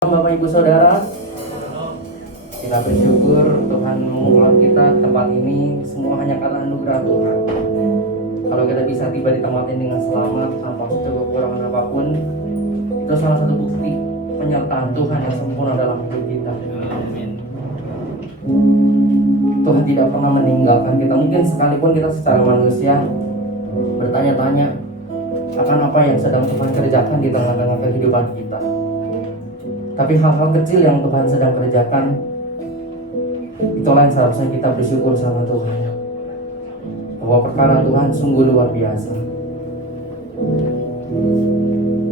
Bapak Ibu Saudara, kita bersyukur Tuhan mengulang kita tempat ini semua hanya karena anugerah Tuhan. Kalau kita bisa tiba di tempat ini dengan selamat tanpa kekurangan apapun, itu salah satu bukti penyertaan Tuhan yang sempurna dalam hidup kita. Tuhan tidak pernah meninggalkan kita. Mungkin sekalipun kita secara manusia bertanya-tanya akan apa yang sedang Tuhan kerjakan di tengah-tengah kehidupan kita. Tapi hal-hal kecil yang Tuhan sedang kerjakan, itulah yang seharusnya kita bersyukur sama Tuhan, bahwa perkara Tuhan sungguh luar biasa.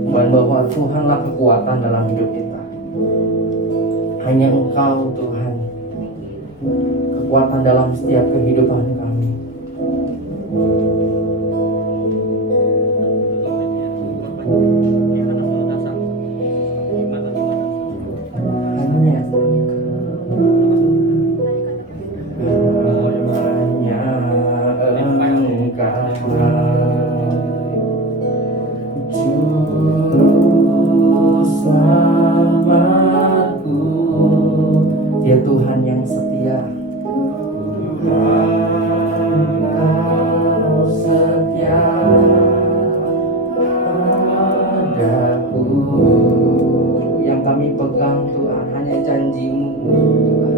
Dan bahwa Tuhanlah kekuatan dalam hidup kita. Hanya Engkau Tuhan, kekuatan dalam setiap kehidupan kami. Dia Tuhan yang setia. Engkau setia padaku. Yang kami pegang Tuhan hanya janji-Mu Tuhan.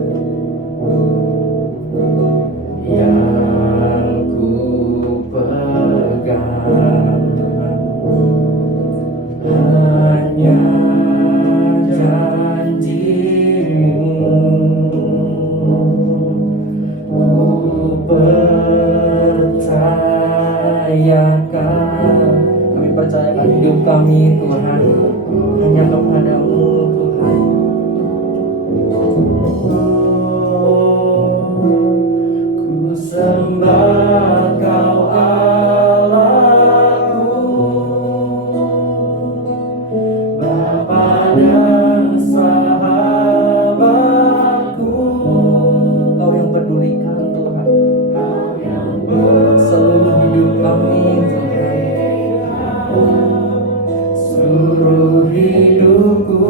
Yang ku pegang hanya kami percayakan hidup kami Tuhan hanya kepada-Mu Tuhan. Ku sembah Kau Allahku, Bapa dan sahabatku. Kau yang pedulikan Tuhan, Kau yang seluruh hidup kami Tuhan, seluruh hidupku.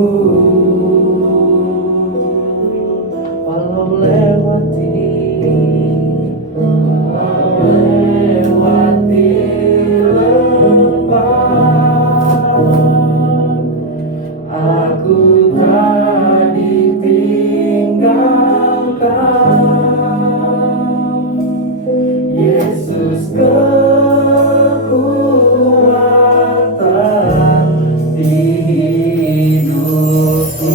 Walau lewati lembah, aku tak ditinggalkan. Yesus kekuatan di hidupku.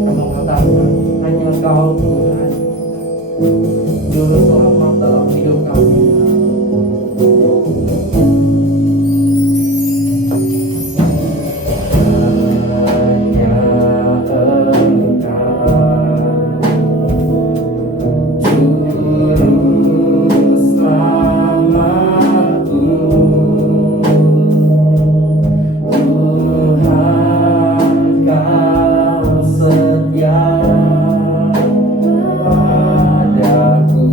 Kamu katakan hanya Kau Tuhan juru selamat dalam hidup kami. Padaku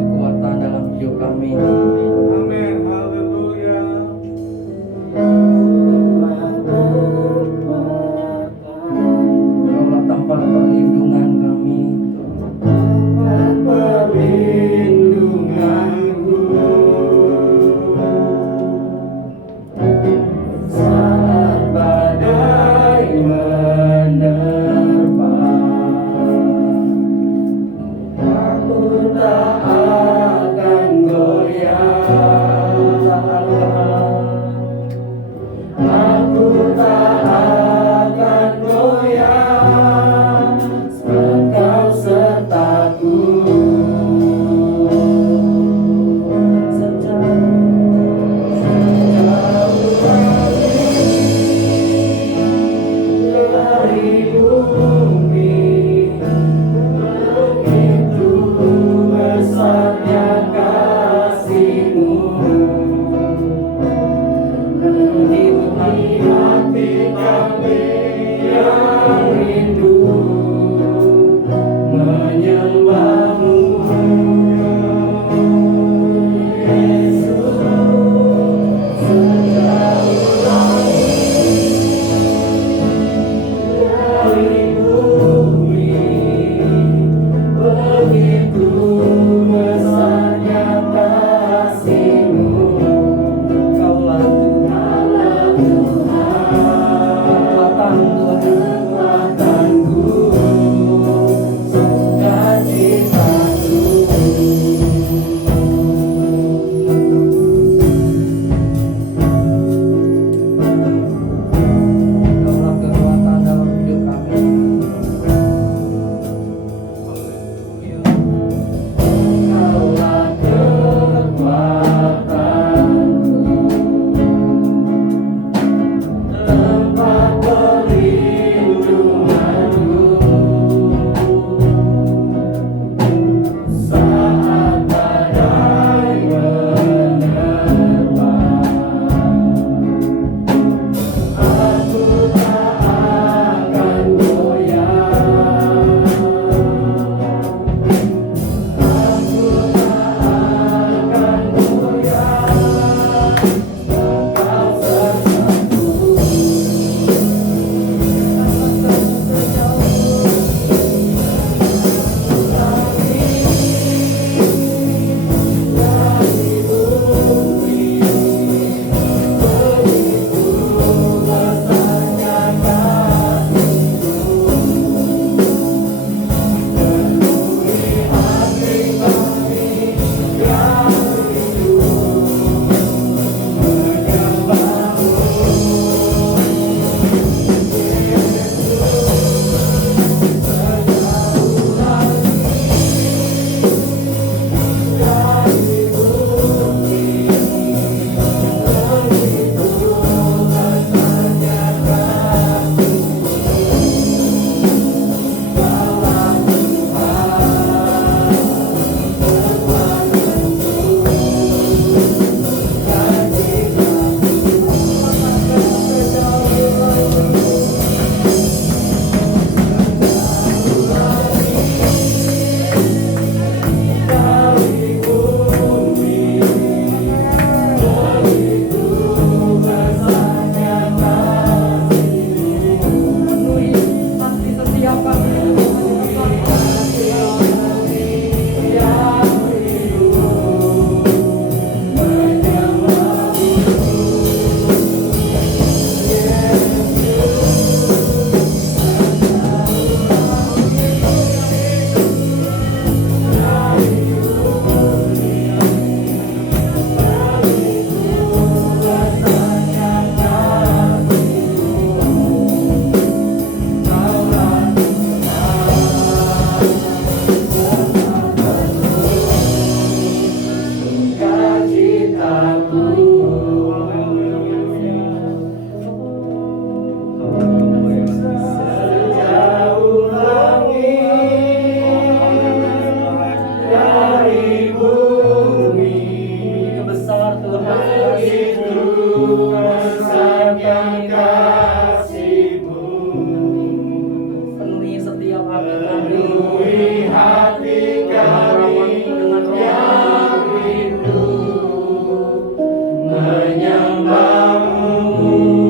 Kekuatan dalam hidup kami. Amin. Haleluya. Engkaulah tempat perlindungan kami. Perlindunganku. Penuhi setiap hati kami, dengan rahmat-Mu, dengan roh-Mu.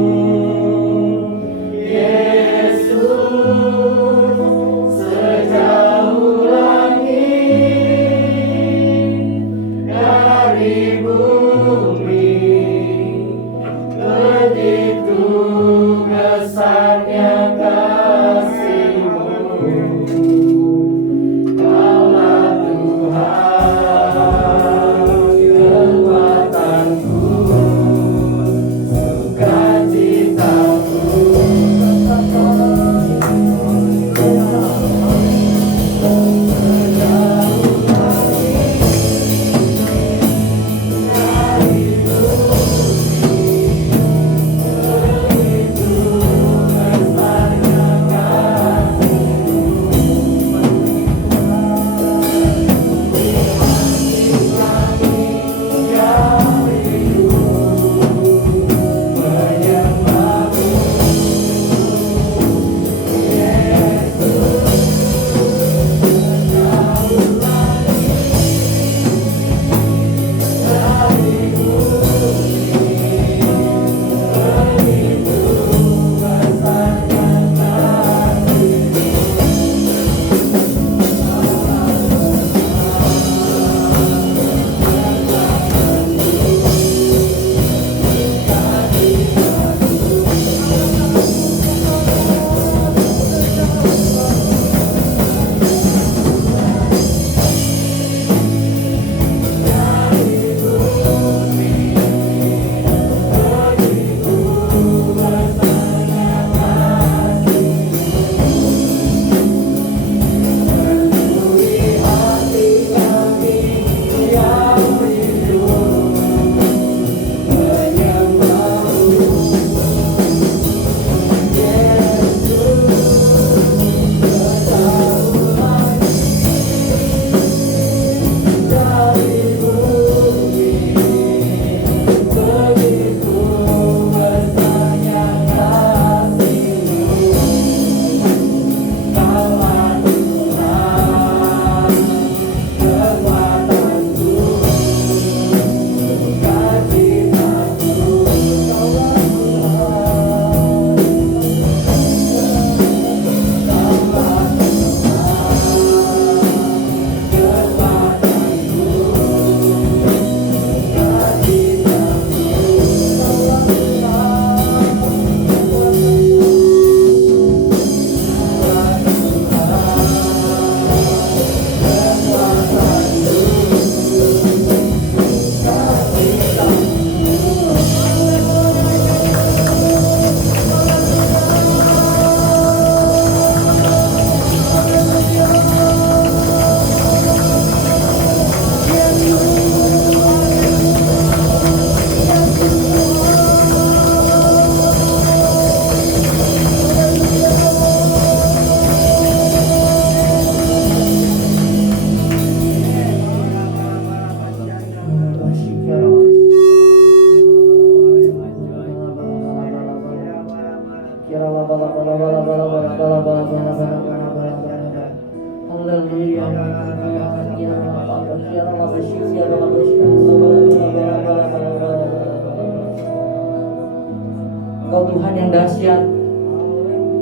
Engkau Tuhan yang dahsyat,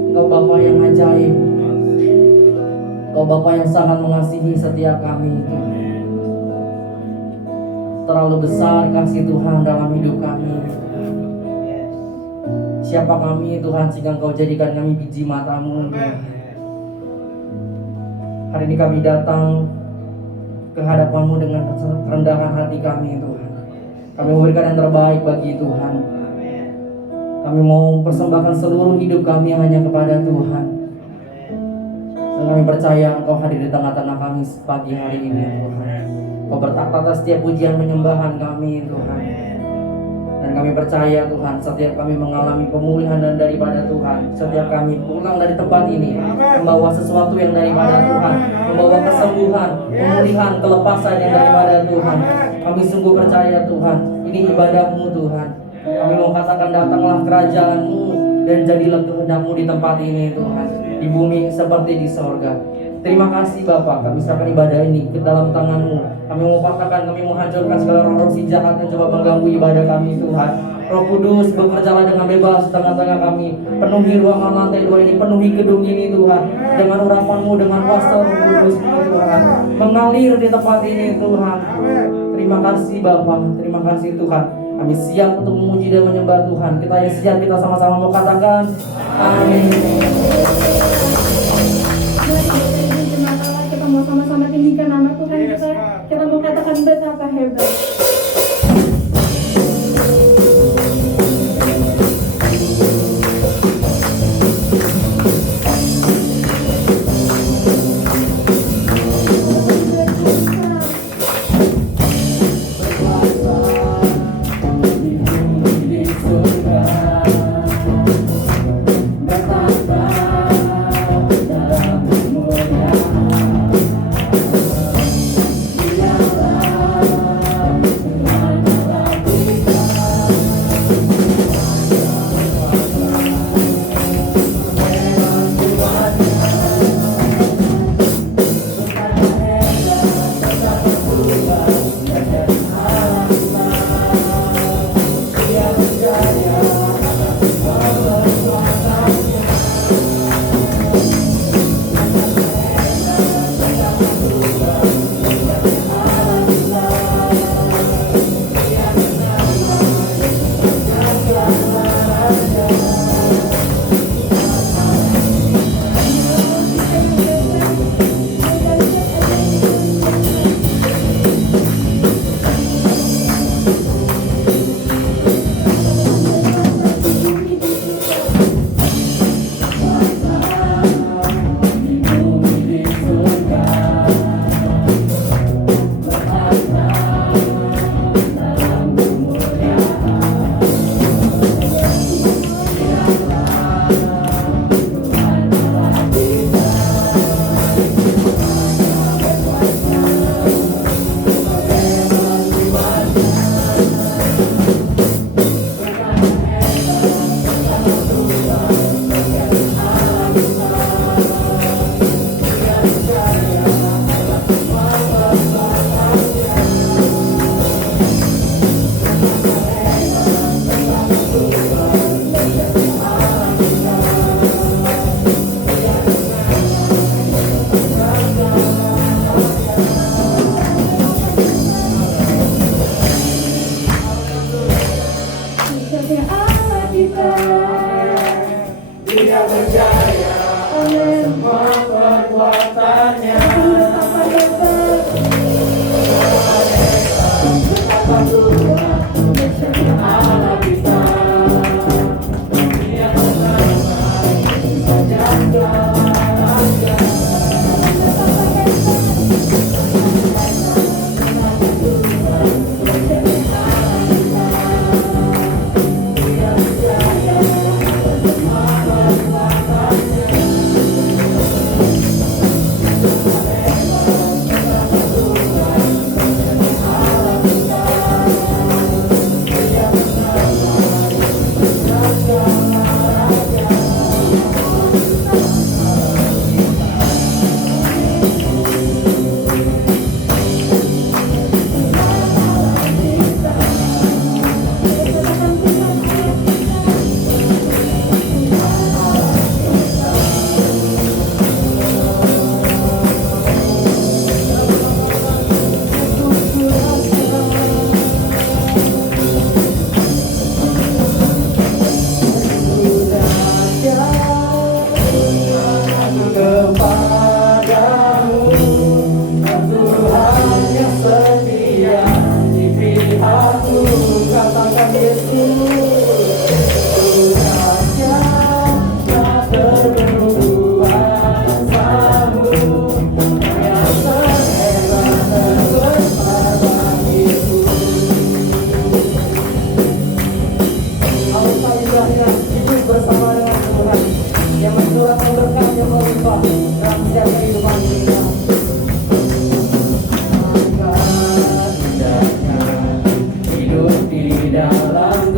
Engkau Bapa yang ajaib, Engkau Bapa yang sangat mengasihi setiap kami. Terlalu besar kasih Tuhan dalam hidup kami. Siapa kami Tuhan sehingga Engkau jadikan kami biji mata-Mu, Tuhan. Hari ini kami datang ke hadapan-Mu dengan kerendahan hati kami, Tuhan. Kami memberikan yang terbaik bagi Tuhan. Kami mau persembahkan seluruh hidup kami hanya kepada Tuhan. Dan kami percaya Engkau hadir di tengah-tengah kami pagi hari ini, Tuhan. Engkau bertakhta atas setiap pujian penyembahan kami, Tuhan. Dan kami percaya Tuhan, setiap kami mengalami pemulihan dan daripada Tuhan, setiap kami pulang dari tempat ini membawa sesuatu yang daripada Tuhan, membawa kesembuhan, pemulihan, kelepasan yang daripada Tuhan. Kami sungguh percaya Tuhan, Ini ibadahmu Tuhan. Kami mau katakan datanglah kerajaan-Mu dan jadilah kehendak-Mu di tempat ini Tuhan, di bumi seperti di sorga. Terima kasih Bapak, kami serahkan ibadah ini ke dalam tangan-Mu. Kami mau katakan, kami menghancurkan segala roh-roh si jahat yang coba mengganggu ibadah kami Tuhan. Roh Kudus bekerjalah dengan bebas di tengah-tengah kami. Penuhi ruangan lantai 2 ini, penuhi gedung ini Tuhan, dengan urapan-Mu, dengan kuasa Roh Kudus Tuhan, mengalir di tempat ini Tuhan. Terima kasih Bapak, terima kasih Tuhan. Kami siap untuk memuji dan menyembah Tuhan. Kita yang siap, kita sama-sama mau katakan amin. Kita mau sama-sama tinggikan nama Tuhan kita. Kita mau katakan betapa hebat.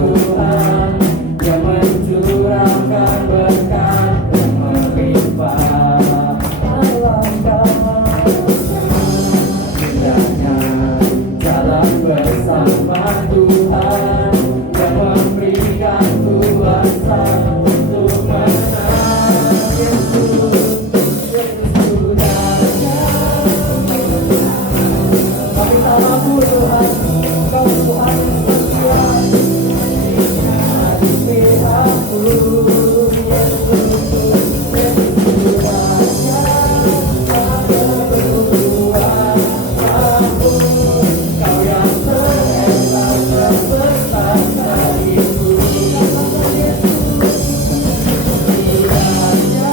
Tuhan yang mencurahkan berkat yang melimpah. Alangkah indahnya jalan bersama Tuhan yang memberikan kuasa untuk menang. Yesus sudah kami tak mampu Tuhan, Kau Tuhan yang setia di pihakku. Yesus sudahnya ada berdua aku, Kau yang terhebat terbesar bagiku. Sudahnya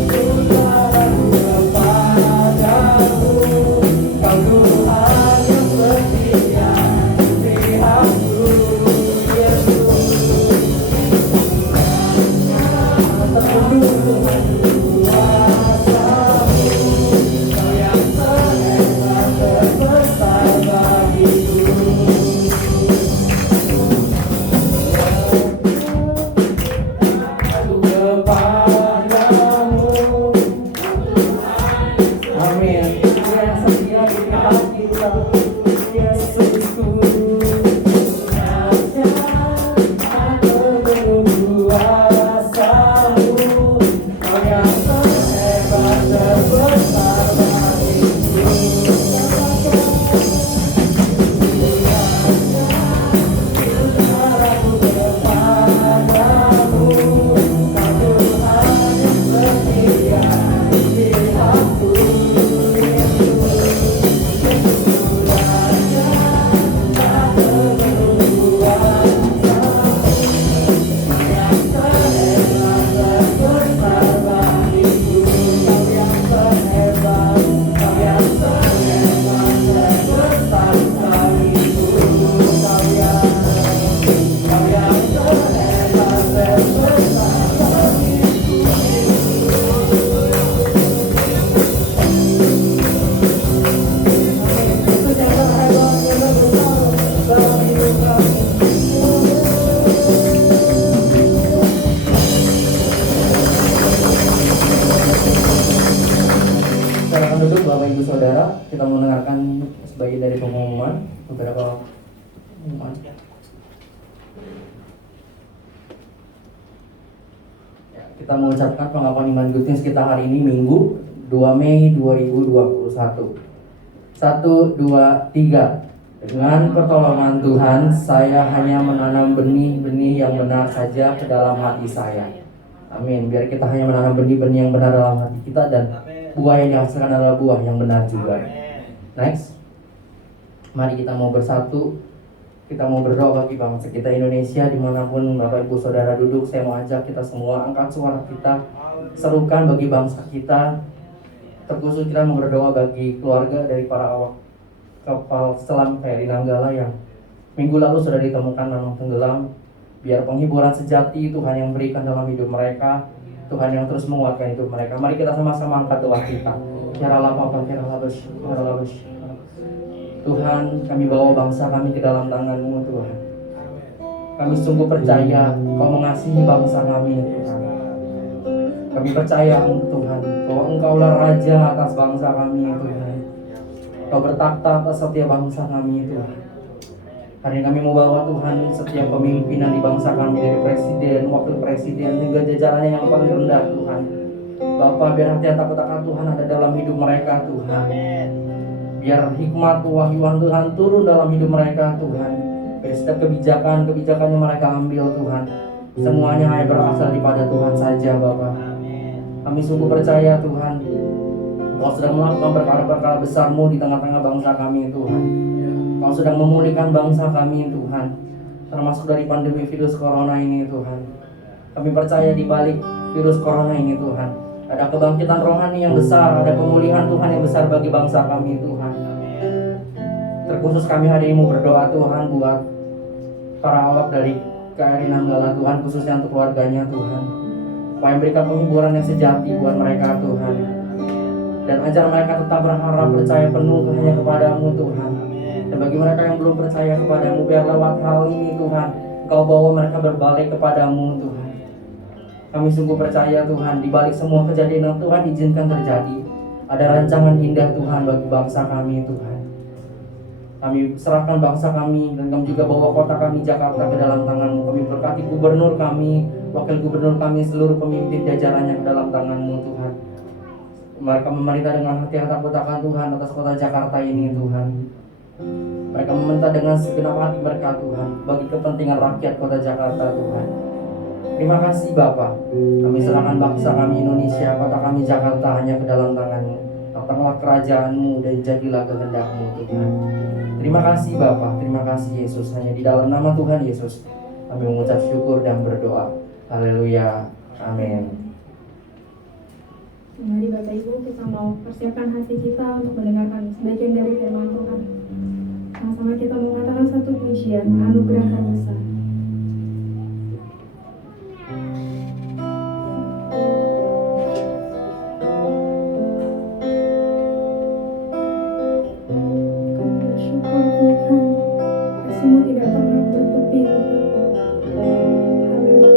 Tuhan kepadamu, Kau Tuhan yang setia di pihakku. Yesus tertunduk Tuhan kuasamu, Kau yang terhebat terbesar bagiku. Aku kepadamu, amin. Kau yang setia di pihak kita, Yesusku. Hanya aku kuasamu, Kau yang terhebat terbesar bagiku. Aku kepadamu, Kau Tuhan yang setia di pihakku. Sudahnya aku berkuasa, yang terhebat terbesar bagiku. Kau yang terhebat, Kau yang terhebat terbesar bagiku. Kau yang terhebat terbesar bagiku. Yesus yang terhebat yang terbesar dalam hidup kami. Silakan duduk Bapak Ibu Saudara, kita mendengarkan sebagian dari pengumuman, beberapa pengumuman. Ya, kita mengucapkan pengakuan iman Good News kita hari ini Minggu 2 Mei 2021. 1, 2, 3. Dengan pertolongan Tuhan, saya hanya menanam benih-benih yang benar saja ke dalam hati saya. Amin. Biar kita hanya menanam benih-benih yang benar dalam hati kita, dan buah yang dihasilkan adalah buah yang benar juga. Next. Mari kita mau bersatu. Kita mau berdoa bagi bangsa kita Indonesia, dimanapun Bapak Ibu Saudara duduk. Saya mau ajak kita semua angkat suara kita, serukan bagi bangsa kita. Terkhusus kita mau berdoa bagi keluarga dari para awak kapal selam KRI Nanggala yang minggu lalu sudah ditemukan memang tenggelam. Biar penghiburan sejati Tuhan yang berikan dalam hidup mereka, Tuhan yang terus menguatkan hidup mereka. Mari kita sama-sama angkat doa kita. Tuhan, kami bawa bangsa kami ke dalam tangan-Mu Tuhan. Kami sungguh percaya Kau mengasihi bangsa kami Tuhan. Kami percaya Tuhan bahwa Engkaulah Raja atas bangsa kami Tuhan. Kau bertakhta atas setiap bangsa kami Tuhan. Hari ini kami mau bawa Tuhan setiap pemimpinan di bangsa kami, dari presiden, wakil presiden, hingga jajarannya yang paling rendah Tuhan. Bapa, biar hati yang takut akan Tuhan ada dalam hidup mereka Tuhan. Biar hikmat wahyuan Tuhan turun dalam hidup mereka Tuhan. Biar setiap kebijakan yang mereka ambil Tuhan, semuanya hanya berasal daripada Tuhan saja Bapa. Kami sungguh percaya Tuhan, Kau sedang melakukan perkara-perkara besar-Mu di tengah-tengah bangsa kami Tuhan. Kau sedang memulihkan bangsa kami Tuhan, termasuk dari pandemi virus corona ini Tuhan. Kami percaya di balik virus corona ini Tuhan, ada kebangkitan rohani yang besar, ada pemulihan Tuhan yang besar bagi bangsa kami Tuhan. Terkhusus kami hari ini mau berdoa Tuhan buat para awak dari KRI Nanggala Tuhan, khususnya untuk keluarganya Tuhan. Supaya berikan penghiburan yang sejati buat mereka Tuhan. Dan ajar mereka tetap berharap, percaya penuh hanya kepadamu Tuhan. Dan bagi mereka yang belum percaya kepadamu, biar lewat hal ini Tuhan, Kau bawa mereka berbalik kepadamu Tuhan. Kami sungguh percaya Tuhan, di balik semua kejadian yang Tuhan izinkan terjadi, ada rancangan indah Tuhan bagi bangsa kami Tuhan. Kami serahkan bangsa kami dan kami juga bawa kota kami Jakarta ke dalam tangan-Mu. Kami berkati gubernur kami, wakil gubernur kami, seluruh pemimpin jajarannya ke dalam tangan-Mu Tuhan. Mereka memerintah dengan hati yang takut akan Tuhan atas kota Jakarta ini Tuhan. Mereka meminta dengan segenap hati mereka Tuhan, bagi kepentingan rakyat kota Jakarta Tuhan. Terima kasih Bapa. Kami serahkan bangsa kami Indonesia, kota kami Jakarta hanya ke dalam tangan-Mu. Datanglah kerajaan-Mu dan jadilah kehendak-Mu Tuhan. Terima kasih Bapa, terima kasih Yesus. Hanya di dalam nama Tuhan Yesus kami mengucap syukur dan berdoa. Haleluya, amin. Mari Bapak Ibu, kita mau persiapkan hati kita untuk mendengarkan sebagian dari firman Tuhan. Sama-sama kita mau katakan satu pujian, anugerah terbesar. Kami bersyukur Tuhan, kasih-Mu tidak pernah bertepi Tuhan. Haleluya.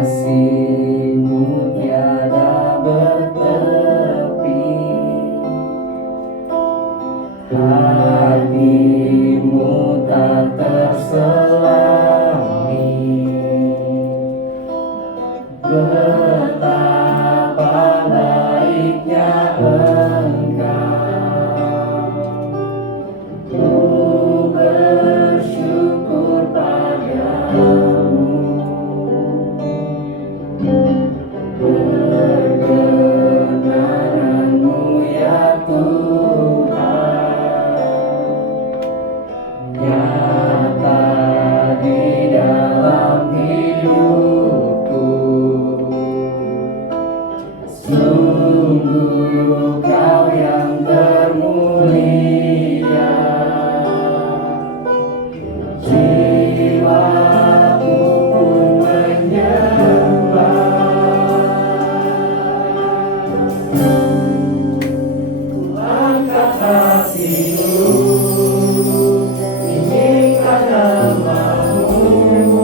Kasih-Mu tiada bertepi, hati-Mu tak terselami. Betapa baiknya Engkau, ku bersyukur padamu. Perkenanan-Mu ya Tuhan, nyata di dalam hidupku. Sungguh Kau yang termulia, jiwaku pun menyembah. Ku angkat hati-Mu, tinggikan nama-Mu,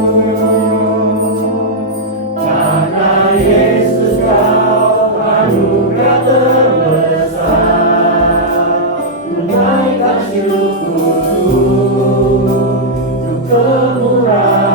karena Yesus Kau anugerah terbesar. Tunaikan syukurku untuk kemurahan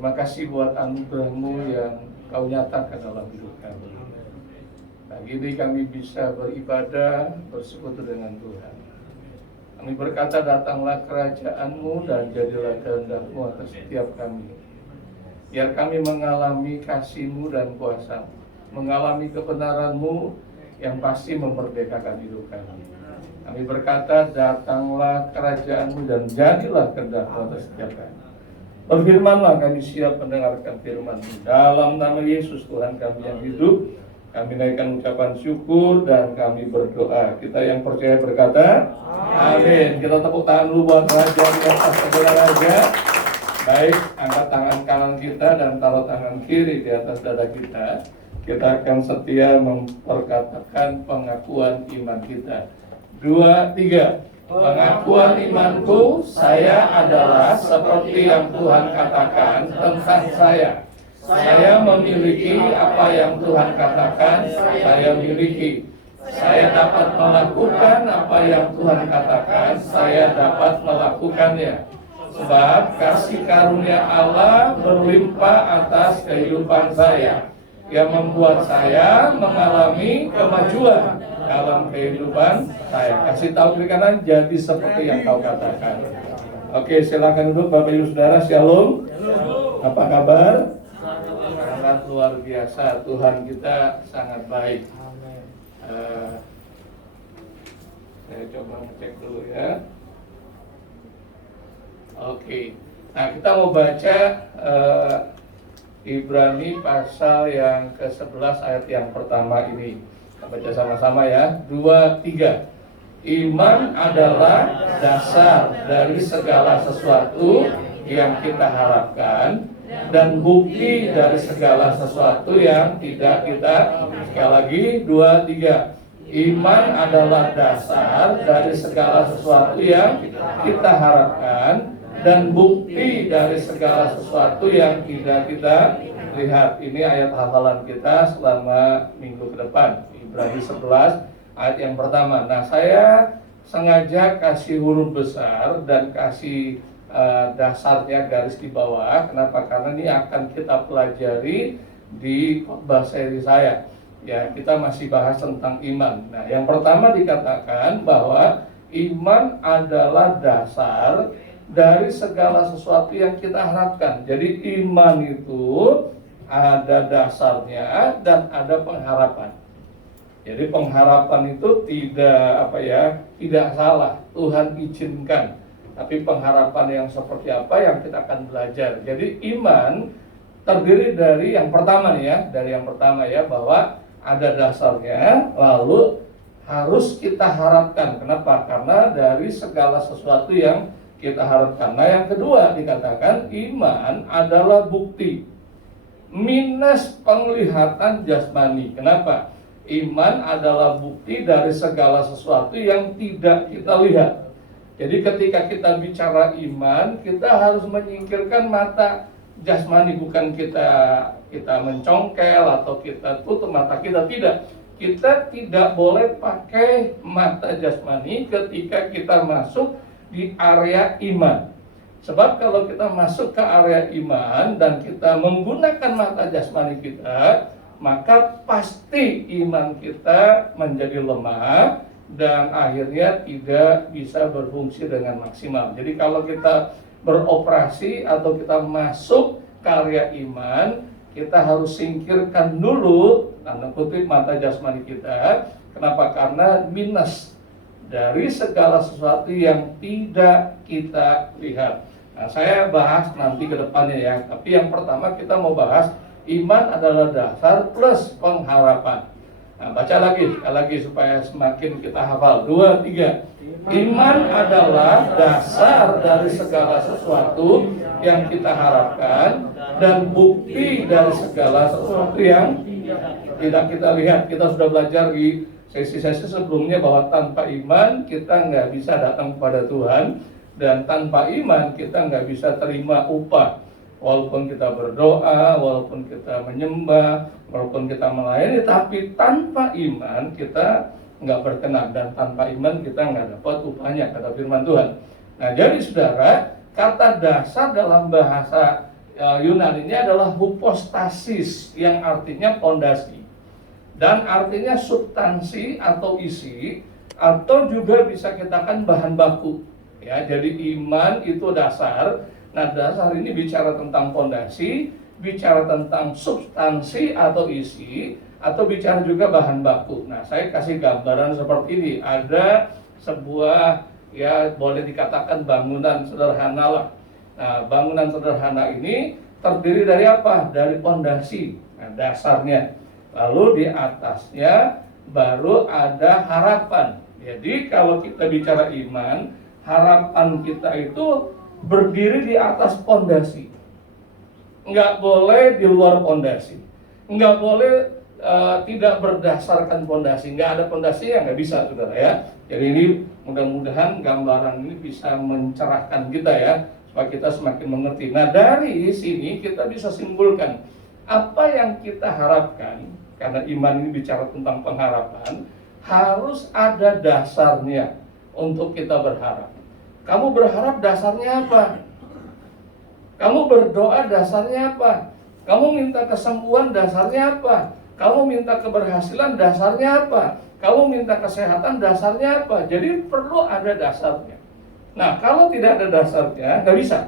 Terima kasih buat anugerah-Mu yang Kau nyatakan dalam hidup kami. Pagi ini kami bisa beribadah, bersekutu dengan Tuhan. Kami berkata, datanglah kerajaan-Mu dan jadilah kehendak-Mu atas setiap kami. Biar kami mengalami kasih-Mu dan kuasa-Mu, mengalami kebenaran-Mu yang pasti memerdekakan hidup kami. Kami berkata, datanglah kerajaan-Mu dan jadilah kehendak-Mu atas setiap kami. Berfirmanlah, kami siap mendengarkan firman-Mu. Dalam nama Yesus Tuhan kami yang hidup, kami naikkan ucapan syukur dan kami berdoa. Kita yang percaya berkata, amin. Kita tepuk tangan dulu buat Raja di atas segala raja. Baik, angkat tangan kanan kita dan taruh tangan kiri di atas dada kita. Kita akan setia memperkatakan pengakuan iman kita. 2, 3. Pengakuan imanku, saya adalah seperti yang Tuhan katakan tentang saya. Saya memiliki apa yang Tuhan katakan saya miliki. Saya dapat melakukan apa yang Tuhan katakan saya dapat melakukannya. Sebab kasih karunia Allah berlimpah atas kehidupan saya, yang membuat saya mengalami kemajuan dalam kehidupan saya. Kasih tahu kiri kanan, jadi seperti yang Kau katakan. Oke, silakan duduk Bapak Ibu Saudara. Shalom. Apa kabar? Sangat luar biasa. Tuhan kita sangat baik. Saya coba ngecek dulu ya. Oke. Nah, kita mau baca Ibrani pasal yang ke-11 ayat yang pertama ini. Kita baca sama-sama ya. 2, 3. Iman adalah dasar dari segala sesuatu yang kita harapkan dan bukti dari segala sesuatu yang tidak kita. Sekali lagi, 2, 3. Iman adalah dasar dari segala sesuatu yang kita harapkan dan bukti dari segala sesuatu yang tidak kita lihat. Ini ayat hafalan kita selama minggu ke depan. Ibrani 11 ayat yang pertama. Nah, saya sengaja kasih huruf besar dan kasih dasarnya garis di bawah. Kenapa? Karena ini akan kita pelajari di khotbah seri saya. Ya, kita masih bahas tentang iman. Nah, yang pertama dikatakan bahwa iman adalah dasar dari segala sesuatu yang kita harapkan. Jadi iman itu ada dasarnya dan ada pengharapan. Jadi pengharapan itu tidak salah, Tuhan izinkan. Tapi pengharapan yang seperti apa yang kita akan belajar. Jadi iman terdiri dari yang pertama nih ya, bahwa ada dasarnya, lalu harus kita harapkan. Kenapa? Karena dari segala sesuatu yang kita harapkan. Nah, yang kedua dikatakan iman adalah bukti minus penglihatan jasmani. Kenapa? Iman adalah bukti dari segala sesuatu yang tidak kita lihat. Jadi ketika kita bicara iman, kita harus menyingkirkan mata jasmani, bukan kita mencongkel atau kita tutup mata kita, tidak. Kita tidak boleh pakai mata jasmani ketika kita masuk di area iman. Sebab kalau kita masuk ke area iman dan kita menggunakan mata jasmani kita, maka pasti iman kita menjadi lemah dan akhirnya tidak bisa berfungsi dengan maksimal. Jadi kalau kita beroperasi atau kita masuk ke area iman, kita harus singkirkan dulu tanda kutip mata jasmani kita. Kenapa? Karena minus dari segala sesuatu yang tidak kita lihat. Nah, saya bahas nanti ke depannya ya. Tapi yang pertama kita mau bahas iman adalah dasar plus pengharapan. Nah, baca sekali lagi supaya semakin kita hafal. 2, 3. Iman adalah dasar dari segala sesuatu yang kita harapkan dan bukti dari segala sesuatu yang tidak kita lihat. Kita sudah belajar di sesi-sesi sebelumnya bahwa tanpa iman kita nggak bisa datang kepada Tuhan, dan tanpa iman kita nggak bisa terima upah. Walaupun kita berdoa, walaupun kita menyembah, walaupun kita melayani, tapi tanpa iman kita nggak berkenan, dan tanpa iman kita nggak dapat upahnya, kata firman Tuhan. Nah, jadi saudara, kata dasar dalam bahasa Yunani ini adalah hypostasis, yang artinya pondasi, dan artinya substansi atau isi, atau juga bisa kita katakan bahan baku. Ya, jadi iman itu dasar. Nah, dasar ini bicara tentang pondasi, bicara tentang substansi atau isi, atau bicara juga bahan baku. Nah, saya kasih gambaran seperti ini. Ada sebuah, ya boleh dikatakan bangunan sederhana lah. Nah, bangunan sederhana ini terdiri dari apa? Dari pondasi, nah, dasarnya. Lalu di atasnya baru ada harapan. Jadi kalau kita bicara iman, harapan kita itu berdiri di atas pondasi. Nggak boleh di luar pondasi. Nggak boleh tidak berdasarkan pondasi. Nggak ada pondasi ya nggak bisa, saudara ya. Jadi ini mudah-mudahan gambaran ini bisa mencerahkan kita ya, supaya kita semakin mengerti. Nah, dari sini kita bisa simpulkan apa yang kita harapkan, karena iman ini bicara tentang pengharapan, harus ada dasarnya untuk kita berharap. Kamu berharap dasarnya apa? Kamu berdoa dasarnya apa? Kamu minta kesembuhan dasarnya apa? Kamu minta keberhasilan dasarnya apa? Kamu minta kesehatan dasarnya apa? Jadi perlu ada dasarnya. Nah, kalau tidak ada dasarnya, nggak bisa.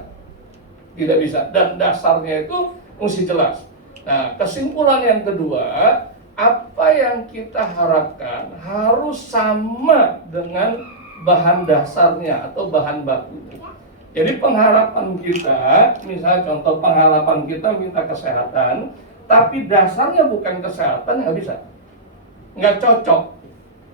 Tidak bisa. Dan dasarnya itu mesti jelas. Nah, kesimpulan yang kedua, apa yang kita harapkan harus sama dengan bahan dasarnya atau bahan bakunya. Jadi pengharapan kita, misalnya contoh pengharapan kita minta kesehatan, tapi dasarnya bukan kesehatan, nggak bisa. Nggak cocok,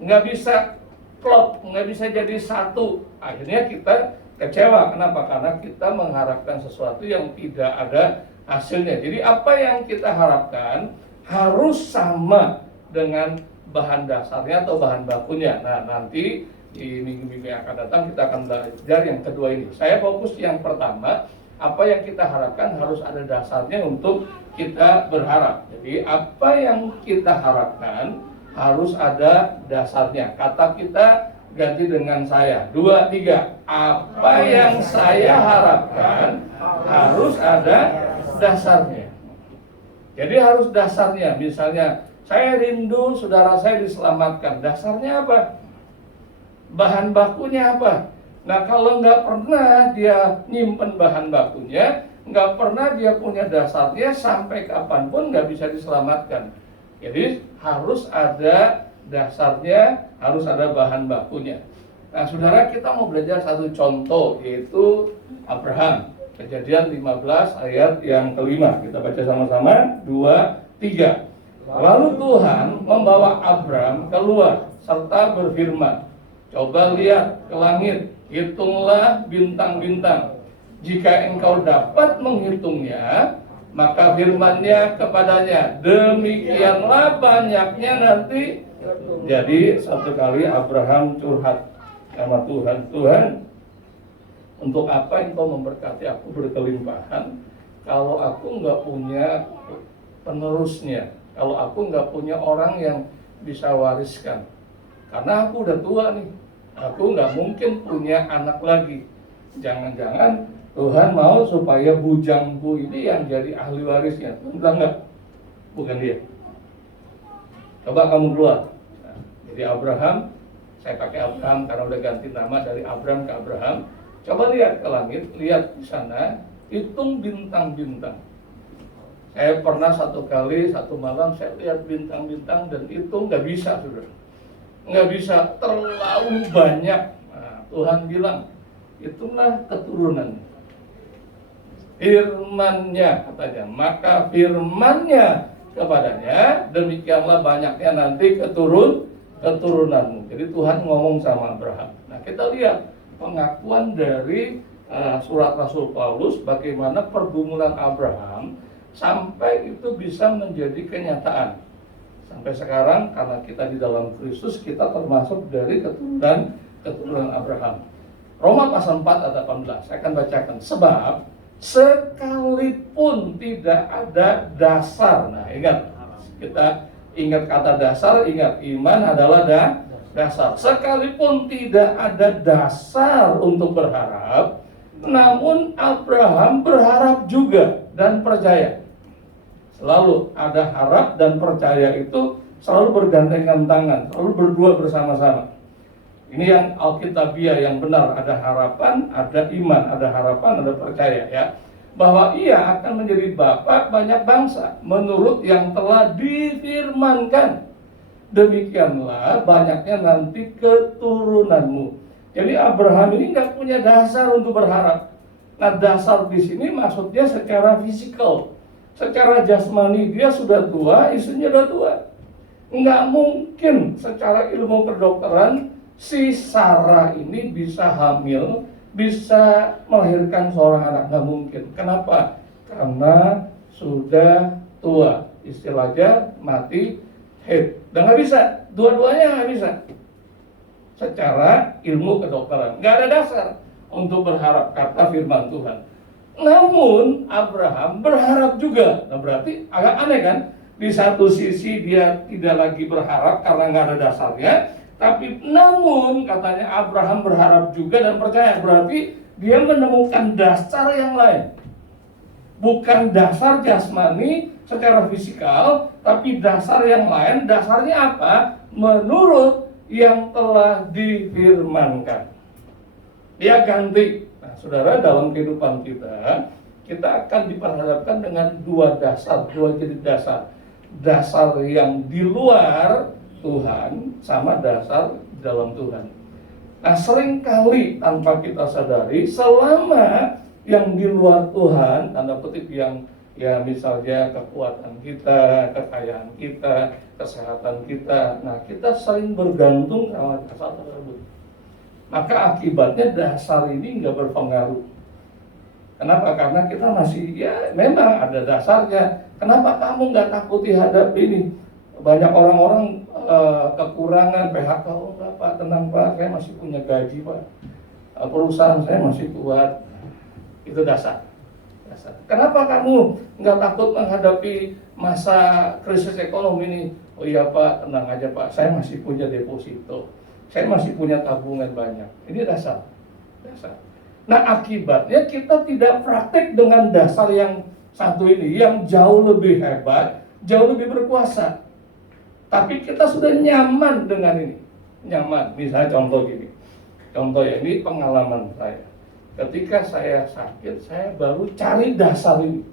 nggak bisa klop, nggak bisa jadi satu. Akhirnya kita kecewa. Kenapa? Karena kita mengharapkan sesuatu yang tidak ada hasilnya. Jadi apa yang kita harapkan harus sama dengan bahan dasarnya atau bahan bakunya. Nah, nanti di minggu-minggu yang akan datang kita akan belajar yang kedua ini. Saya fokus yang pertama, apa yang kita harapkan harus ada dasarnya untuk kita berharap. Jadi apa yang kita harapkan harus ada dasarnya. Kata kita ganti dengan saya. 2, 3. Apa yang saya harapkan harus ada dasarnya. Jadi harus dasarnya. Misalnya saya rindu saudara saya diselamatkan. Dasarnya apa? Bahan bakunya apa? Nah, kalau nggak pernah dia nyimpen bahan bakunya, nggak pernah dia punya dasarnya, sampai kapanpun nggak bisa diselamatkan. Jadi harus ada dasarnya, harus ada bahan bakunya. Nah, saudara, kita mau belajar satu contoh, yaitu Abraham. Kejadian 15 ayat yang kelima. Kita baca sama-sama. 2, 3. Lalu Tuhan membawa Abraham keluar serta berfirman, coba lihat ke langit, hitunglah bintang-bintang. Jika engkau dapat menghitungnya, maka firman-Nya kepadanya, demikianlah banyaknya nanti. Jadi satu kali Abraham curhat sama Tuhan, Tuhan, untuk apa engkau memberkati aku berkelimpahan kalau aku nggak punya penerusnya, kalau aku nggak punya orang yang bisa wariskan? Karena aku udah tua nih, aku nggak mungkin punya anak lagi. Jangan-jangan Tuhan mau supaya bujangku ini yang jadi ahli warisnya. Enggak, enggak. Bukan dia. Coba kamu keluar. Nah, jadi Abraham, saya pakai Abraham karena udah ganti nama dari Abram ke Abraham. Coba lihat ke langit, lihat di sana, hitung bintang-bintang. Saya pernah satu kali, satu malam saya lihat bintang-bintang dan hitung nggak bisa, saudara. Nggak bisa, terlalu banyak. Nah, Tuhan bilang, itulah keturunan. Firman-Nya katanya, maka firman-Nya kepadanya, demikianlah banyaknya nanti keturunanmu. Jadi Tuhan ngomong sama Abraham. Nah, kita lihat pengakuan dari surat Rasul Paulus, bagaimana pergumulan Abraham sampai itu bisa menjadi kenyataan. Sampai sekarang karena kita di dalam Kristus, kita termasuk dari keturunan Abraham. Roma pasal 4 ayat 18, saya akan bacakan. Sebab sekalipun tidak ada dasar. Nah, ingat, kita ingat kata dasar, ingat iman adalah dasar. Sekalipun tidak ada dasar untuk berharap, namun Abraham berharap juga dan percaya. Selalu ada harap dan percaya itu selalu bergandengan tangan, selalu berdua bersama-sama. Ini yang Alkitabiah yang benar, ada harapan, ada iman, ada harapan, ada percaya ya. Bahwa ia akan menjadi bapa banyak bangsa menurut yang telah difirmankan. Demikianlah banyaknya nanti keturunanmu. Jadi Abraham ini nggak punya dasar untuk berharap. Nah, dasar di sini maksudnya secara fisikal, secara jasmani dia sudah tua, istrinya sudah tua. Nggak mungkin secara ilmu kedokteran si Sarah ini bisa hamil, bisa melahirkan seorang anak, nggak mungkin. Kenapa? Karena sudah tua, istilahnya mati head. Dan nggak bisa, dua-duanya nggak bisa. Secara ilmu kedokteran, nggak ada dasar untuk berharap, kata firman Tuhan. Namun Abraham berharap juga. Nah, berarti agak aneh kan? Di satu sisi dia tidak lagi berharap karena nggak ada dasarnya, tapi namun katanya Abraham berharap juga dan percaya. Berarti dia menemukan dasar yang lain, bukan dasar jasmani secara fisikal, tapi dasar yang lain. Dasarnya apa? Menurut yang telah difirmankan. Dia ganti. Nah, saudara, dalam kehidupan kita akan diperhadapkan dengan dua dasar, dua jenis dasar. Dasar yang di luar Tuhan sama dasar dalam Tuhan. Nah, seringkali tanpa kita sadari, selama yang di luar Tuhan, tanda kutip yang ya misalnya kekuatan kita, kekayaan kita, kesehatan kita, nah kita sering bergantung sama dasar tersebut. Maka akibatnya dasar ini nggak berpengaruh. Kenapa? Karena kita masih, ya memang ada dasarnya. Kenapa kamu nggak takut dihadap ini? Banyak orang-orang kekurangan PHK, oh enggak Pak, tenang Pak, saya masih punya gaji Pak, perusahaan saya masih kuat. Itu dasar. Kenapa kamu nggak takut menghadapi masa krisis ekonomi ini? Oh iya Pak, tenang aja Pak, saya masih punya deposito, saya masih punya tabungan banyak. Ini dasar. Nah, akibatnya kita tidak praktek dengan dasar yang satu ini, yang jauh lebih hebat, jauh lebih berkuasa. Tapi kita sudah nyaman dengan ini. Nyaman, misalnya contoh gini. Contoh ya, ini pengalaman saya. Ketika saya sakit, saya baru cari dasar ini.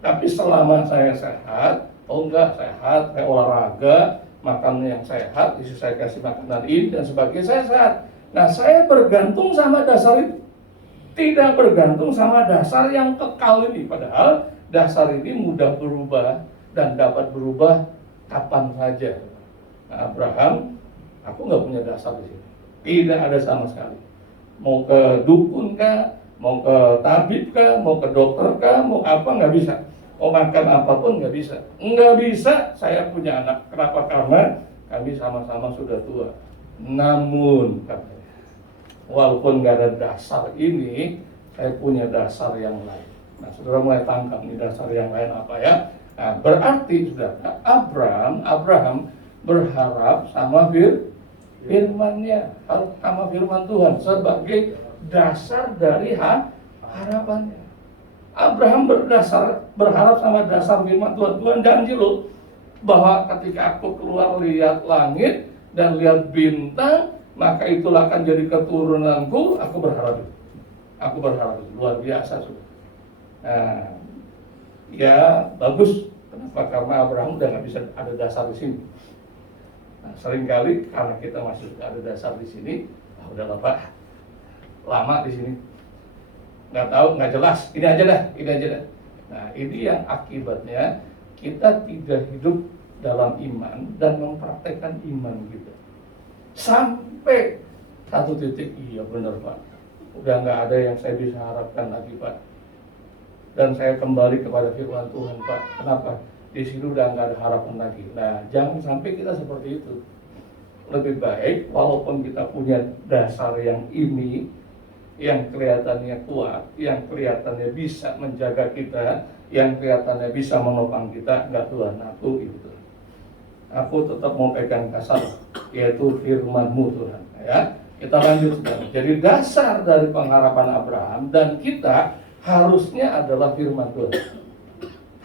Tapi selama saya sehat, oh enggak sehat, saya olahraga, makan yang sehat, istri saya kasih makanan ini dan sebagainya, saya sehat. Nah, saya bergantung sama dasar itu. Tidak bergantung sama dasar yang kekal ini. Padahal dasar ini mudah berubah dan dapat berubah kapan saja. Nah, Abraham, aku nggak punya dasar di sini. Tidak ada sama sekali. Mau ke dukun kah, mau ke tabib kah, mau ke dokter kah, mau apa, nggak bisa. Mau makan apapun nggak bisa. Nggak bisa, saya punya anak. Kenapa? Karena kami sama-sama sudah tua. Namun, katanya, walaupun nggak ada dasar ini, saya punya dasar yang lain. Nah, saudara mulai tangkap nih dasar yang lain apa ya? Nah, berarti saudara, Abraham berharap sama firman-Nya, sama firman Tuhan sebagai dasar dari harapannya. Abraham berharap sama dasar firman Tuhan. Tuhan janji loh bahwa ketika aku keluar lihat langit dan lihat bintang, maka itulah akan jadi keturunanku. Aku berharap luar biasa sudah. Nah, ya bagus. Kenapa? Karena Abraham udah nggak bisa ada dasar di sini. Nah, seringkali karena kita masih ada dasar di sini, udahlah Pak, lama di sini, nggak tahu, nggak jelas, ini aja dah. Nah, ini yang akibatnya kita tidak hidup dalam iman dan mempraktekkan iman kita. Sampai satu titik, iya benar Pak, udah nggak ada yang saya bisa harapkan lagi Pak. Dan saya kembali kepada firman Tuhan Pak. Kenapa? Di sini udah nggak ada harapan lagi. Nah, jangan sampai kita seperti itu. Lebih baik, walaupun kita punya dasar yang ini, yang kelihatannya kuat, yang kelihatannya bisa menjaga kita, yang kelihatannya bisa menopang kita, nggak Tuhan, aku gitu. Aku tetap mau pegang kasar, yaitu firman-Mu Tuhan. Ya, kita lanjut. Jadi dasar dari pengharapan Abraham dan kita harusnya adalah firman Tuhan.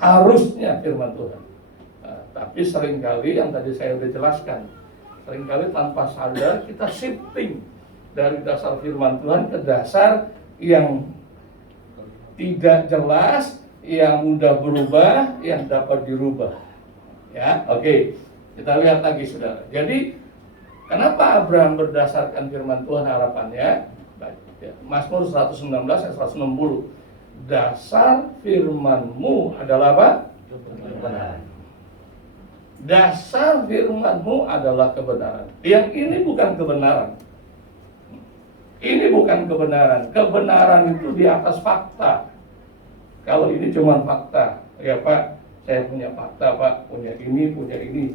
Harusnya firman Tuhan. Nah, tapi seringkali yang tadi saya sudah jelaskan, seringkali tanpa sadar kita shifting dari dasar firman Tuhan ke dasar yang tidak jelas, yang mudah berubah, yang dapat dirubah. Ya, oke. Kita lihat lagi, saudara. Jadi, kenapa Abraham berdasarkan firman Tuhan harapannya? Mazmur 119 ayat 160. Dasar firman-Mu adalah apa? Kebenaran. Dasar firman-Mu adalah kebenaran. Yang ini bukan kebenaran. Ini bukan kebenaran. Kebenaran itu di atas fakta. Kalau ini cuma fakta, ya Pak, saya punya fakta Pak, punya ini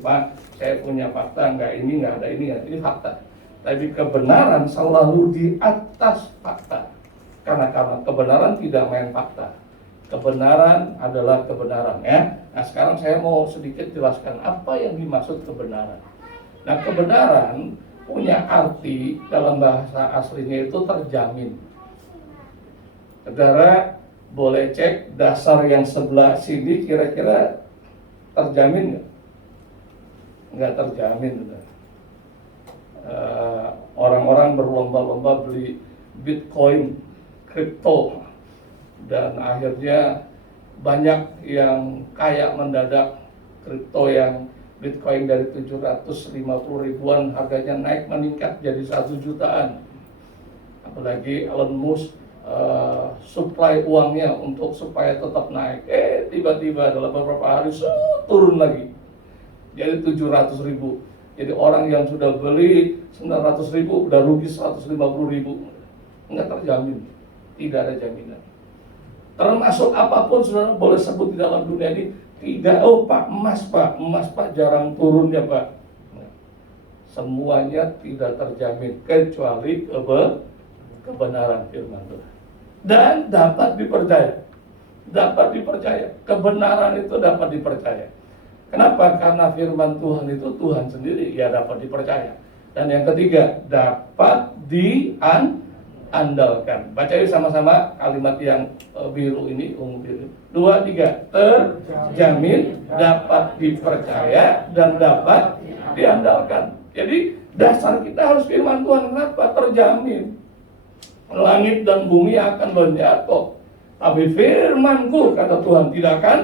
Pak, saya punya fakta, enggak ini, enggak ada ini fakta. Tapi kebenaran selalu di atas fakta. Karena kebenaran tidak main fakta. Kebenaran adalah kebenaran, ya. Nah, sekarang saya mau sedikit jelaskan apa yang dimaksud kebenaran. Nah, kebenaran punya arti dalam bahasa aslinya itu terjamin. Saudara boleh cek dasar yang sebelah sini kira-kira terjamin nggak? Nggak terjamin. Orang-orang berlomba-lomba beli Bitcoin, kripto, dan akhirnya banyak yang kaya mendadak. Kripto yang Bitcoin dari 750 ribuan harganya naik meningkat jadi 1 jutaan. Apalagi Elon Musk supply uangnya supaya tetap naik. Tiba-tiba dalam beberapa hari turun lagi jadi 700 ribu. Jadi orang yang sudah beli 900 ribu udah rugi 150 ribu. Enggak terjamin, tidak ada jaminan. Termasuk apapun saudara boleh sebut di dalam dunia ini, tidak. Oh Pak, emas Pak jarang turunnya Pak. Semuanya tidak terjamin kecuali kebenaran firman Tuhan. Dan dapat dipercaya. Kebenaran itu dapat dipercaya. Kenapa? Karena firman Tuhan itu Tuhan sendiri, ya dapat dipercaya. Dan yang ketiga, dapat diandalkan. Baca yuk sama-sama kalimat yang biru ini, ungu biru. 2, 3, terjamin, dapat dipercaya, dan dapat diandalkan. Jadi dasar kita harus firman Tuhan. Kenapa? Terjamin. Langit dan bumi akan berjatuh, tapi firman-Ku, kata Tuhan, tidak akan.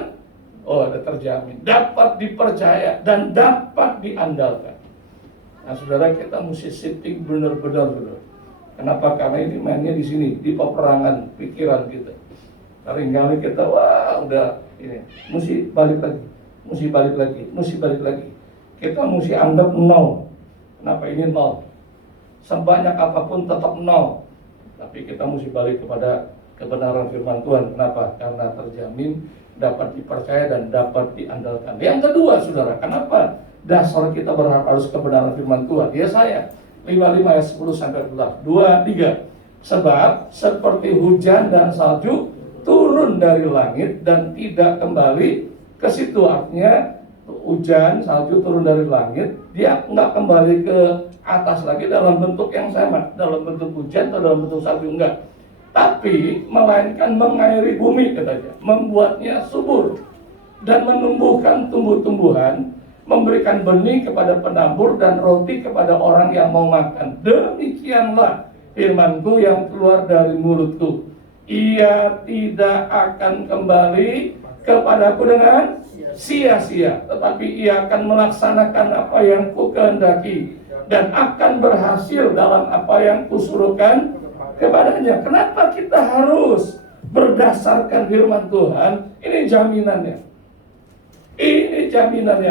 Ada terjamin, dapat dipercaya dan dapat diandalkan. Nah, saudara, kita mesti sitting benar-benar, saudara. Kenapa? Karena ini mainnya di sini, di peperangan pikiran kita. Seringkali kita udah ini, mesti balik lagi. Kita mesti anggap 0. Kenapa ini 0? Sebanyak apapun tetap 0. Tapi kita mesti balik kepada kebenaran firman Tuhan. Kenapa? Karena terjamin, dapat dipercaya, dan dapat diandalkan. Yang kedua, saudara, kenapa dasar kita berharap harus kebenaran firman Tuhan? Ya saya, 55 ayat 10 sampai 11. 2, 3. Sebab seperti hujan dan salju turun dari langit dan tidak kembali ke situ. Artinya hujan, salju turun dari langit, dia nggak kembali ke atas lagi dalam bentuk yang sama, dalam bentuk hujan atau dalam bentuk salju, enggak. Tapi melainkan mengairi bumi, katanya, membuatnya subur dan menumbuhkan tumbuh-tumbuhan, memberikan benih kepada penabur dan roti kepada orang yang mau makan. Demikianlah firman-Ku yang keluar dari mulut-Ku. Ia tidak akan kembali kepadaku dengan sia-sia, tetapi ia akan melaksanakan apa yang Ku kehendaki dan akan berhasil dalam apa yang Kusuruhkan kepadanya. Kenapa kita harus berdasarkan firman Tuhan? Ini jaminannya.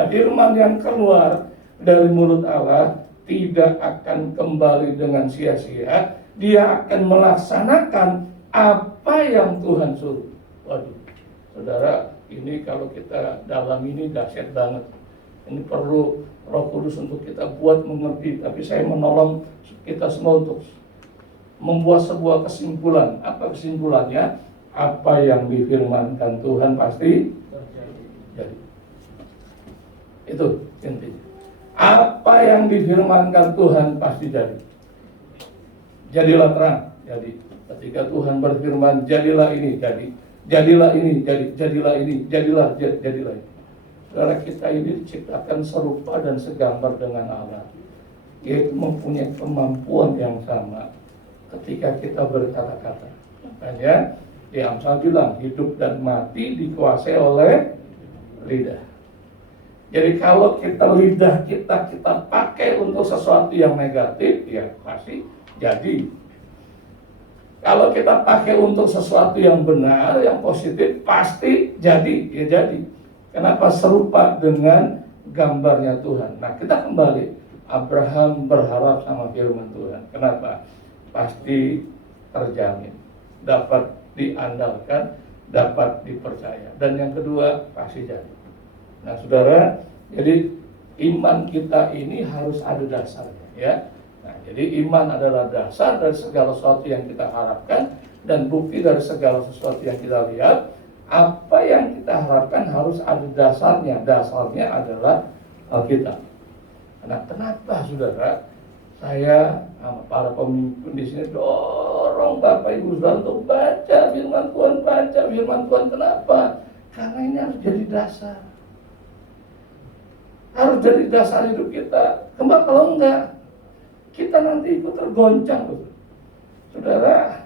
Firman yang keluar dari mulut Allah tidak akan kembali dengan sia-sia. Dia akan melaksanakan apa yang Tuhan suruh. Waduh, saudara, ini kalau kita dalam ini dahsyat banget. Ini perlu Roh Kudus untuk kita buat mengerti. Tapi saya menolong kita semua untuk membuat sebuah kesimpulan. Apa kesimpulannya? Apa yang difirmankan Tuhan pasti jadi. Itu intinya. Apa yang difirmankan Tuhan pasti jadi. Jadilah terang, jadi Ketika Tuhan berfirman, jadilah ini jadi, jadilah ini jadi, jadilah ini, jadilah ini. Saudara, kita ini diciptakan serupa dan segambar dengan Allah, yaitu mempunyai kemampuan yang sama ketika kita berkata-kata. Makanya di Amsal bilang, hidup dan mati dikuasai oleh lidah. Jadi kalau lidah kita pakai untuk sesuatu yang negatif, ya pasti jadi. Kalau kita pakai untuk sesuatu yang benar, yang positif, pasti jadi, ya jadi. Kenapa? Serupa dengan gambarnya Tuhan. Nah, kita kembali, Abraham berharap sama firman Tuhan. Kenapa? Pasti terjamin, dapat diandalkan, dapat dipercaya. Dan yang kedua, pasti jadi. Nah, saudara, jadi iman kita ini harus ada dasarnya, ya. Nah, jadi iman adalah dasar dari segala sesuatu yang kita harapkan dan bukti dari segala sesuatu yang kita lihat. Apa yang kita harapkan harus ada dasarnya. Dasarnya adalah Alkitab. Nah, kenapa, saudara? Saya sama para pemimpin di sini dorong Bapak Ibu Saudara untuk baca firman Tuhan, baca firman Tuhan. Kenapa? Karena ini harus jadi dasar. Harus jadi dasar hidup kita. Kalau enggak, kita nanti ikut tergoncang. Saudara,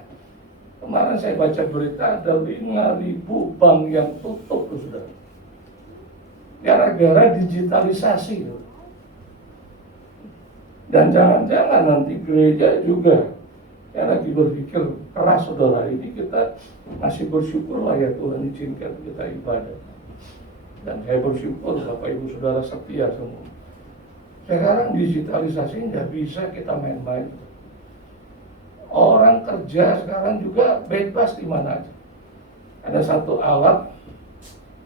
kemarin saya baca berita ada 5.000 bank yang tutup, saudara. Gara-gara digitalisasi. Dan jangan-jangan nanti gereja juga. Saya lagi berpikir keras, saudara. Ini kita masih bersyukur lah ya Tuhan izinkan kita ibadah. Dan saya bersyukur Bapak Ibu Saudara setia semua. Sekarang digitalisasi nggak bisa kita main-main. Orang kerja sekarang juga bebas di mana aja. Ada satu alat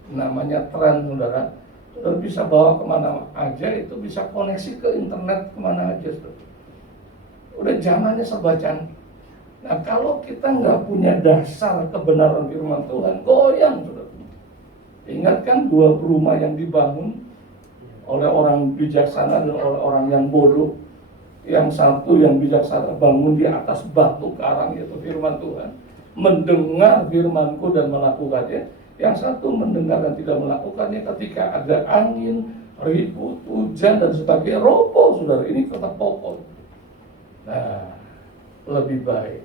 namanya Tran, saudara. Saudara bisa bawa kemana aja, itu bisa koneksi ke internet kemana aja, saudara. Udah zamannya serba canggih. Nah, kalau kita nggak punya dasar kebenaran firman Tuhan, goyang, saudara. Ingat kan 2 rumah yang dibangun oleh orang bijaksana dan oleh orang yang bodoh. Yang satu yang bijaksana bangun di atas batu karang, yaitu firman Tuhan. Mendengar firmanku dan melakukannya. Yang satu mendengar dan tidak melakukannya, ketika ada angin, ribut, hujan dan sebagainya, roboh, saudara. Ini kata pokok. Nah, lebih baik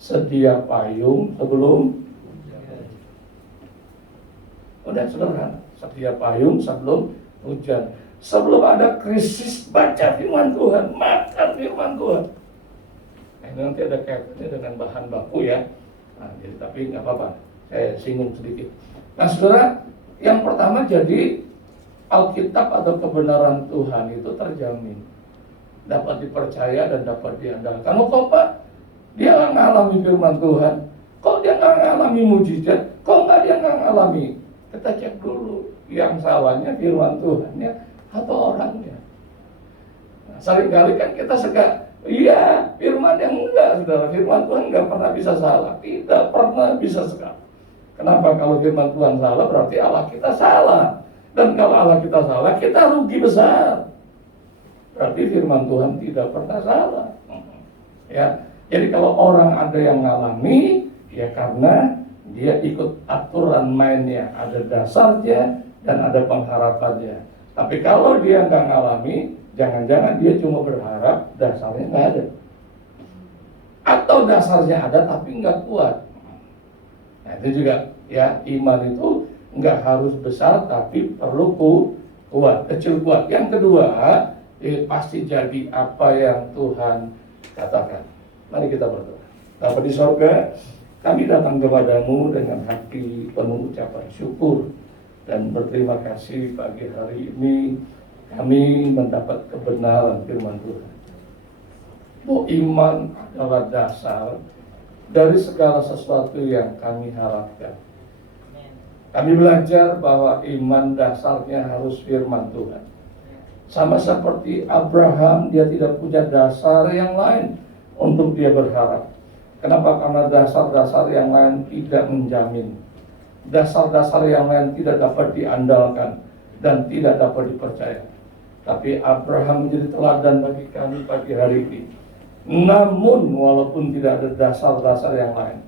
sedia payung sebelum udah sederhana, sedia payung sebelum hujan. Sebelum ada krisis, baca firman Tuhan, makan firman Tuhan. Nah, ini nanti ada kaitannya dengan bahan baku ya. Nah, jadi tapi nggak apa-apa, saya singgung sedikit. Nah, saudara, yang pertama jadi Alkitab atau kebenaran Tuhan itu terjamin, dapat dipercaya dan dapat diandalkan. Kok Pak, dia nggak ngalami firman Tuhan? Kok dia nggak ngalami mujizat? Kok dia nggak ngalami? Kita cek dulu, yang salahnya firman Tuhannya atau orangnya. Nah, seringkali kan kita suka, iya firman yang enggak, saudara. Firman Tuhan nggak pernah bisa salah, tidak pernah bisa salah. Kenapa? Kalau firman Tuhan salah, berarti Allah kita salah. Dan kalau Allah kita salah, kita rugi besar. Berarti firman Tuhan tidak pernah salah. Ya, jadi kalau orang ada yang ngalami, ya karena dia ikut aturan mainnya, ada dasarnya dan ada pengharapannya. Tapi kalau dia nggak ngalami, jangan-jangan dia cuma berharap, dasarnya nggak ada. Atau dasarnya ada tapi nggak kuat. Nah, itu juga ya, iman itu nggak harus besar tapi perlu kuat, kecil kuat. Yang kedua, pasti jadi apa yang Tuhan katakan. Mari kita berdoa. Bapa di sorga, kami datang kepadamu dengan hati penuh ucapan syukur dan berterima kasih pagi hari ini kami mendapat kebenaran firman Tuhan. Bahwa iman adalah dasar dari segala sesuatu yang kami harapkan. Kami belajar bahwa iman dasarnya harus firman Tuhan. Sama seperti Abraham, dia tidak punya dasar yang lain untuk dia berharap. Kenapa? Karena dasar-dasar yang lain tidak menjamin. Dasar-dasar yang lain tidak dapat diandalkan dan tidak dapat dipercaya. Tapi Abraham menjadi teladan bagi kami pagi hari ini. Namun walaupun tidak ada dasar-dasar yang lain,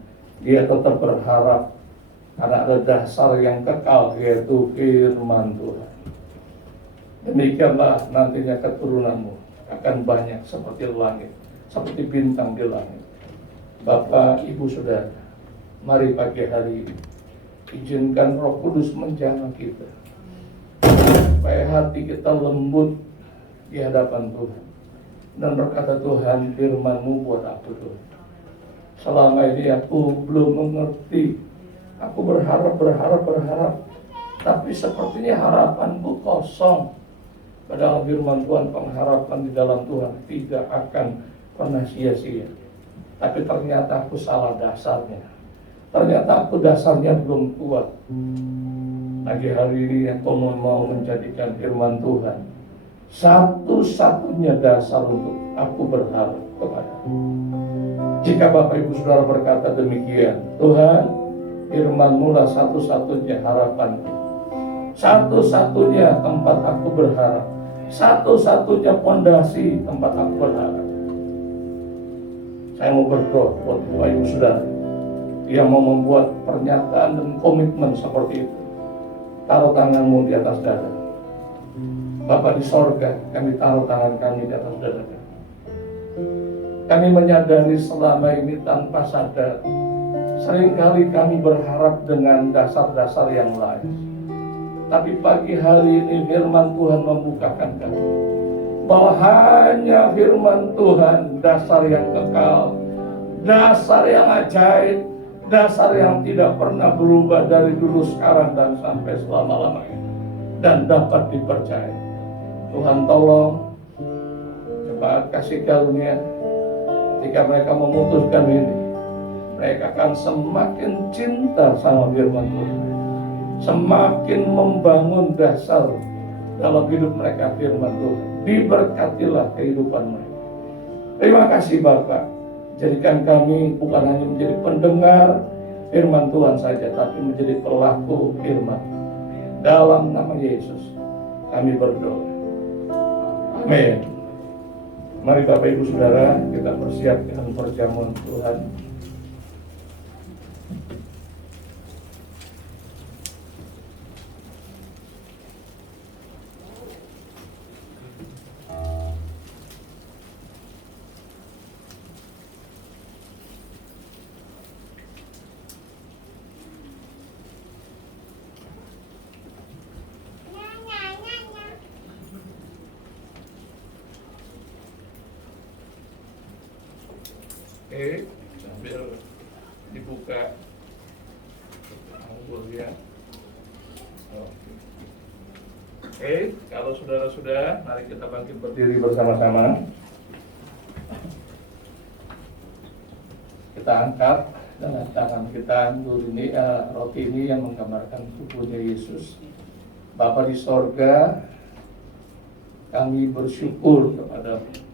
dia tetap berharap karena ada dasar yang kekal, yaitu firman Tuhan. Demikianlah nantinya keturunanmu akan banyak seperti langit, seperti bintang di langit. Bapak, Ibu, Saudara, mari pagi hari ini izinkan Roh Kudus menjamah kita, supaya hati kita lembut di hadapan Tuhan dan berkata, Tuhan, firman-Mu buat aku, Tuhan. Selama ini aku belum mengerti, aku berharap, tapi sepertinya harapanku kosong. Padahal firman Tuhan, pengharapan di dalam Tuhan tidak akan pernah sia-sia. Tapi ternyata aku salah dasarnya. Ternyata aku dasarnya belum kuat. Pagi hari ini aku mau menjadikan firman Tuhan satu-satunya dasar untuk aku berharap kepada. Jika Bapak Ibu Saudara berkata demikian, Tuhan, firman-Mu lah satu-satunya harapanku, satu-satunya tempat aku berharap, satu-satunya pondasi tempat aku berharap. Saya mau berdoa buat Bapak Ibu Saudara yang mau membuat pernyataan dan komitmen seperti itu. Taruh tanganmu di atas dada. Bapa di sorga, kami taruh tangan kami di atas dada. Kami menyadari selama ini tanpa sadar, seringkali kami berharap dengan dasar-dasar yang lain. Tapi pagi hari ini firman Tuhan membukakan kami bahwa hanya firman Tuhan, dasar yang kekal, dasar yang ajaib, dasar yang tidak pernah berubah dari dulu, sekarang, dan sampai selama-lamanya, dan dapat dipercaya. Tuhan tolong jemaat kasih karunia, ketika mereka memutuskan ini, mereka akan semakin cinta sama firman Tuhan, semakin membangun dasar dalam hidup mereka firman Tuhan. Diberkatilah kehidupan mereka. Terima kasih Bapak, jadikan kami bukan hanya menjadi pendengar firman Tuhan saja, tapi menjadi pelaku firman. Dalam nama Yesus kami berdoa. Amin. Mari Bapak Ibu Saudara, kita persiapkan perjamuan Tuhan. Oke, sambil dibuka anggurnya. Oke, kalau saudara-saudara, mari kita bangkit berdiri bersama-sama. Kita angkat dengan tangan kita anggur ini, roti ini yang menggambarkan tubuhnya Yesus. Bapa di sorga, kami bersyukur kepada-Mu.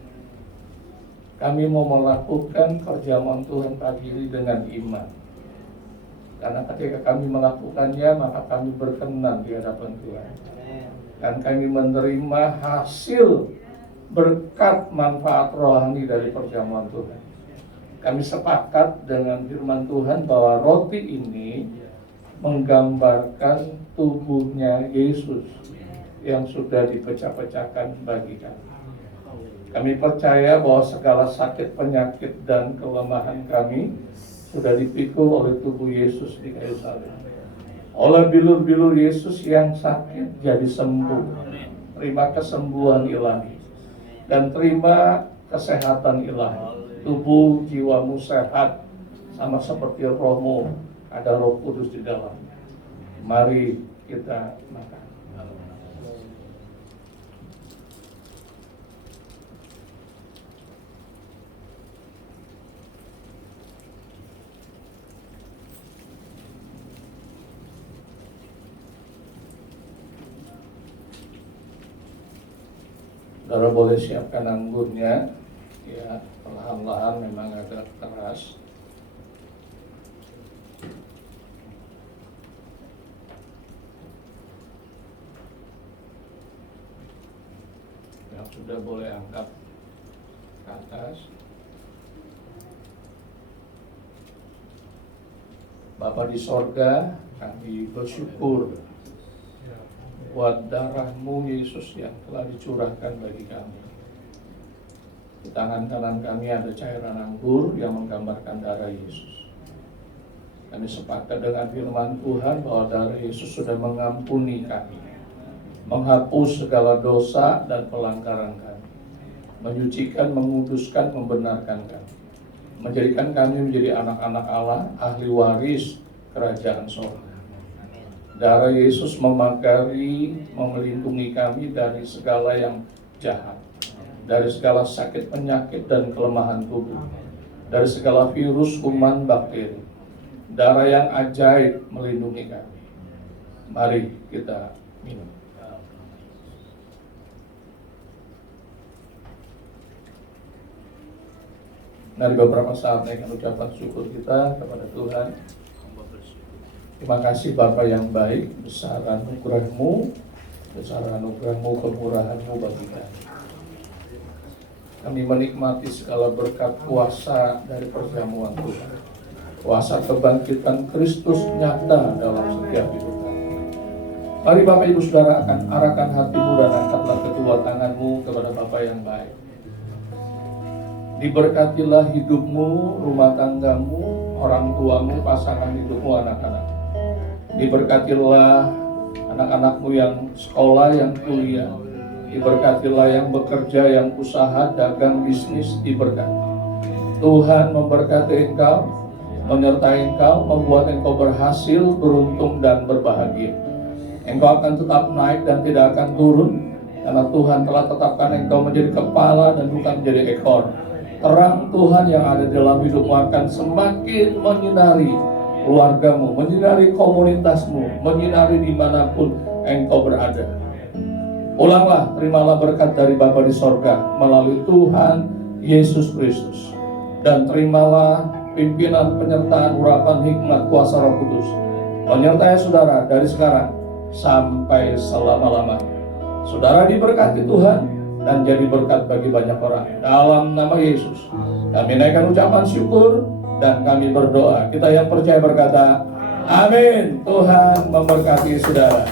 Kami mau melakukan perjamuan Tuhan pagi ini dengan iman. Karena ketika kami melakukannya, maka kami berkenan di hadapan Tuhan. Dan kami menerima hasil berkat manfaat rohani dari perjamuan Tuhan. Kami sepakat dengan firman Tuhan bahwa roti ini menggambarkan tubuhnya Yesus yang sudah dipecah-pecahkan bagi kami. Kami percaya bahwa segala sakit, penyakit, dan kelemahan kami sudah dipikul oleh tubuh Yesus di kayu salib. Oleh bilur-bilur Yesus yang sakit jadi sembuh. Terima kesembuhan ilahi dan terima kesehatan ilahi. Tubuh jiwamu sehat, sama seperti rohmu, ada Roh Kudus di dalamnya. Mari kita makan. Saudara boleh siapkan anggurnya, ya, perlahan-lahan, memang agak keras. Yang sudah boleh angkat ke atas. Bapa di sorga, kami bersyukur buat darah-Mu Yesus yang telah dicurahkan bagi kami. Di tangan kanan kami ada cairan anggur yang menggambarkan darah Yesus. Kami sepakat dengan firman Tuhan bahwa darah Yesus sudah mengampuni kami, menghapus segala dosa dan pelanggaran kami, menyucikan, menguduskan, membenarkan kami, menjadikan kami menjadi anak-anak Allah, ahli waris kerajaan surga. Darah Yesus memagari, melindungi kami dari segala yang jahat, dari segala sakit penyakit dan kelemahan tubuh, dari segala virus, kuman, bakteri. Darah yang ajaib melindungi kami. Mari kita minum. Dari beberapa saat naikkan ucapan syukur kita kepada Tuhan. Terima kasih Bapa yang baik, besar anugerah-Mu, kemurahan-Mu bagi kami. Kami menikmati segala berkat kuasa dari perjamuan Tuhan. Kuasa kebangkitan Kristus nyata dalam setiap hidup kami. Mari Bapak Ibu Saudara akan arahkan hatimu dan angkatlah kedua tanganmu kepada Bapa yang baik. Diberkatilah hidupmu, rumah tanggamu, orang tuamu, pasangan hidupmu, anak-anak. Diberkatilah anak-anakmu yang sekolah, yang kuliah. Diberkatilah yang bekerja, yang usaha, dagang, bisnis, diberkati. Tuhan memberkati engkau, menyertai engkau, membuat engkau berhasil, beruntung, dan berbahagia. Engkau akan tetap naik dan tidak akan turun, karena Tuhan telah tetapkan engkau menjadi kepala dan bukan menjadi ekor. Terang Tuhan yang ada dalam hidupmu akan semakin menyinari keluargamu, menyinari komunitasmu, menyinari dimanapun engkau berada. Ulanglah, terimalah berkat dari Bapa di sorga melalui Tuhan Yesus Kristus. Dan terimalah pimpinan, penyertaan, urapan, hikmat, kuasa Roh Kudus menyertai saudara dari sekarang sampai selama-lamanya. Saudara diberkati Tuhan dan jadi berkat bagi banyak orang. Dalam nama Yesus kami naikkan ucapan syukur dan kami berdoa. Kita yang percaya berkata, amin. Tuhan memberkati saudara.